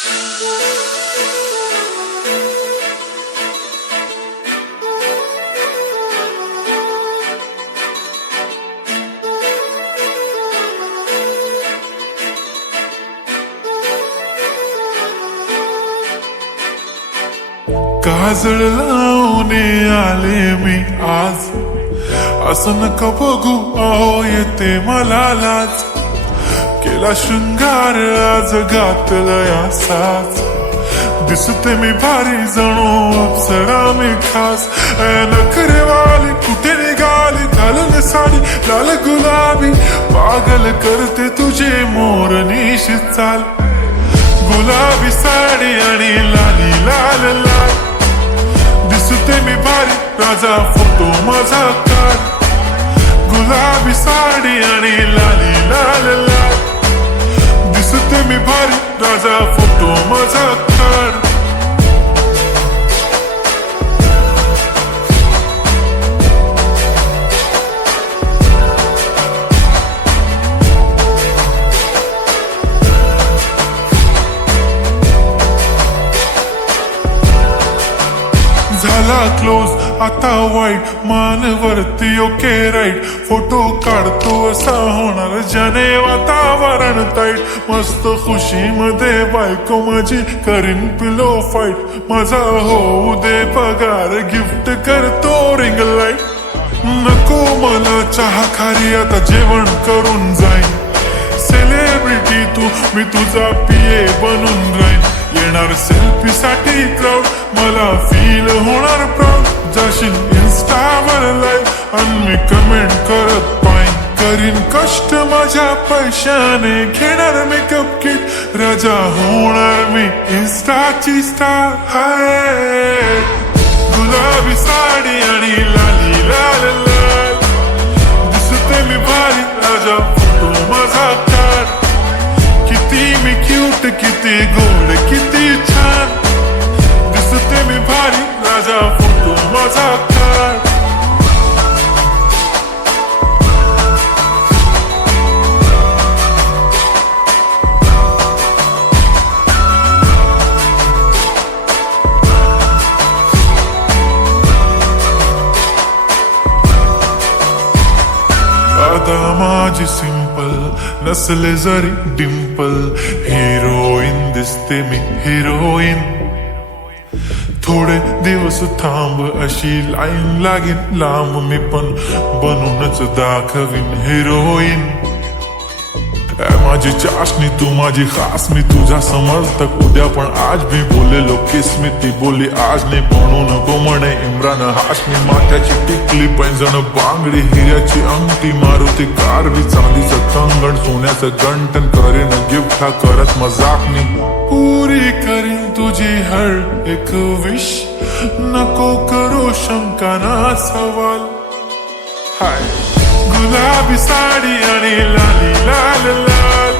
काजळ लावून आले मी आज, असं नका बघू अहो येते मला लाज. केला शृंगार आज घातलाय असाच, दिसते मी भारी जणू अप्सरा मी खास. नखरेवाली कुठे निघाली घालून साडी लाल गुलाबी, पागल करते तुझे मोर निशी चाल. गुलाबी साडी आणि लाली लाल लाल, दिसते मी भारी राजा फोटो माझा काढ. गुलाबी साडी आणि लाली लाल लाल, दिसते मी भारी राजा फोटो माझा काढ. झाला क्लोज आता वाईट, मान वरती ओके राईट. फोटो काढतो असा होणार ज्याने वातावरण ताईट. मस्त खुशी मध्ये बायको माझी करीन पिलो फाईट. माझा होऊ दे पगार गिफ्ट करतो रिंग लाईट. नको मला चहा खारी आता जेवण करून जाईन. सेलिब्रिटी तू मी तुझा पिये बनून राहीन. येणार सेल्फी साठी क्राऊड मला फील होणार प्राऊड. जाशील इन्स्टावर लाईव्ह आणि मी कमेंट करत पाईन. करीन कष्ट माझ्या पैशाने घेणार मेकअप किट. राजा होणार मी इन्स्टाची स्टार. हाय गुलाबी साडी आणि लाली लाल लाल, दिसते मी भारी राजा फोटो माझा काढ. किती मी क्यूट किती गोड किती छान, दिसते मी भारी राजा फोटो माझा काढ. आता माझी सिंपल नसले जरी डिंपल, हिरोईन दिसते मी हिरोईन. थोडे दिवस थांब अशी लाईन लागेल लांब, मी पण बनूनच दाखवीन हिरोईन. माझी चाशनी तू माझी खास, मी तुझा समर्थक उद्या पण आज मी बोलेलो किस्मी. ती बोली आज नाही बनू नको म्हणे इम्रान हाशमी. माथ्याची टिकली पैंजण बांगडी हिऱ्याची अंगठी, मारुती कारवी चांदीचं कंगण सोन्याचं गंटन. करीन गिफ्ट हा करत मजाकनी, पुरी करीन तुझी हर एक विश. नको करू शंका ना सवाल. हाय गुलाबी साडी आणि लाली लाल लाल,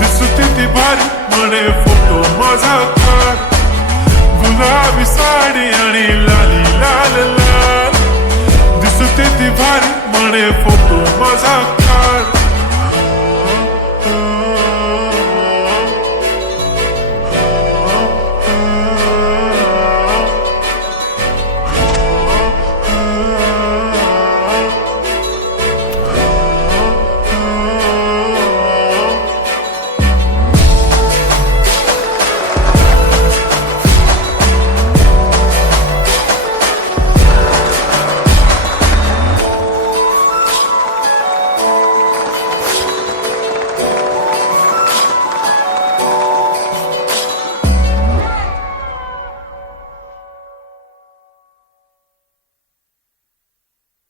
दिसते ती भारी म्हणे फोटो माझा काढ. गुलाबी साडी आणि लाली लाल लाल, दिसते ती भारी म्हणे फोटो माझा.